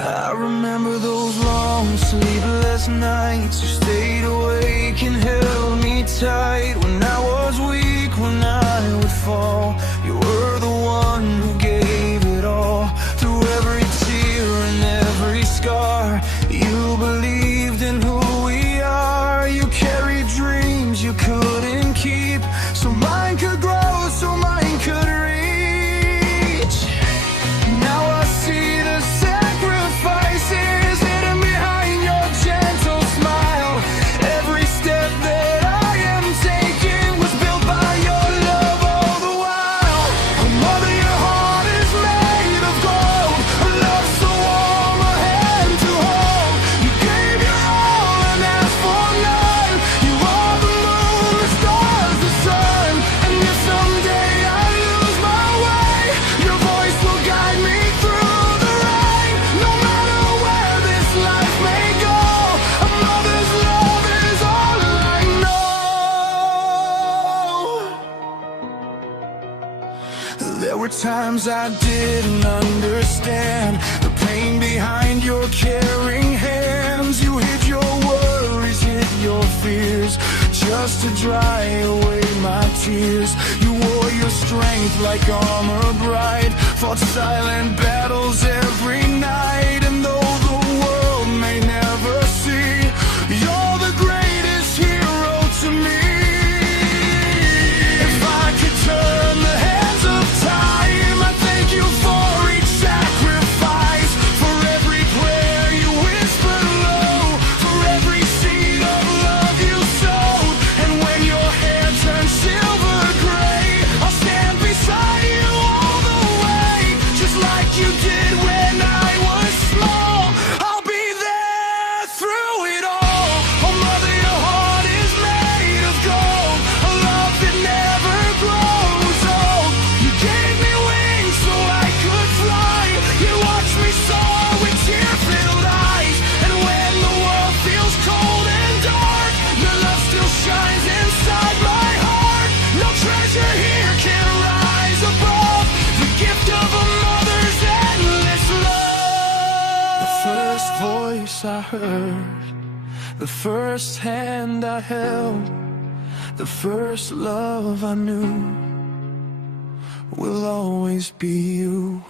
I remember those long sleepless nights. You stayed awake and held me tight. When I was weak, when I would fall, you were the one who gave it all. Through every tear and every scar, you believed in who we are. You carried dreams you couldn't keep, so mine could grow, so mine could reach. Now I see the sacrifices hidden behind your gentle smile. Every step that I am taking was built by your love all the while. Oh, mother, your heart is made of gold, a love so warm, a hand to hold. You gave your all and asked for none. You are the moon, the stars, the sun. And if someday I lose my way, your voice will guide me through the rain. No matter where this life may go, a mother's love is all I know. There were times I didn't understand the pain behind your caring hands. You hid your worries, hid your fears, just to dry away my tears. You wore your strength like armor bright, fought silent battles every night. And though the world may never see, you're the greatest hero to me. If I could turn the hands of time, I thank you for each sacrifice, for every prayer you whispered low, for every seed of love you sowed. And when your hair turns silver gray, I'll stand beside you all the way, just like you did when I was small. I'll be there through it all. Oh, mother, your heart is made of gold, a love that never grows old. You gave me wings so I could fly. You watched me soar with tear-filled eyes. And when the world feels cold and dark, your love still shines inside my heart. No treasure here can rise above the gift of a mother's endless love. The first voice I heard, the first hand I held, the first love I knew will always be you.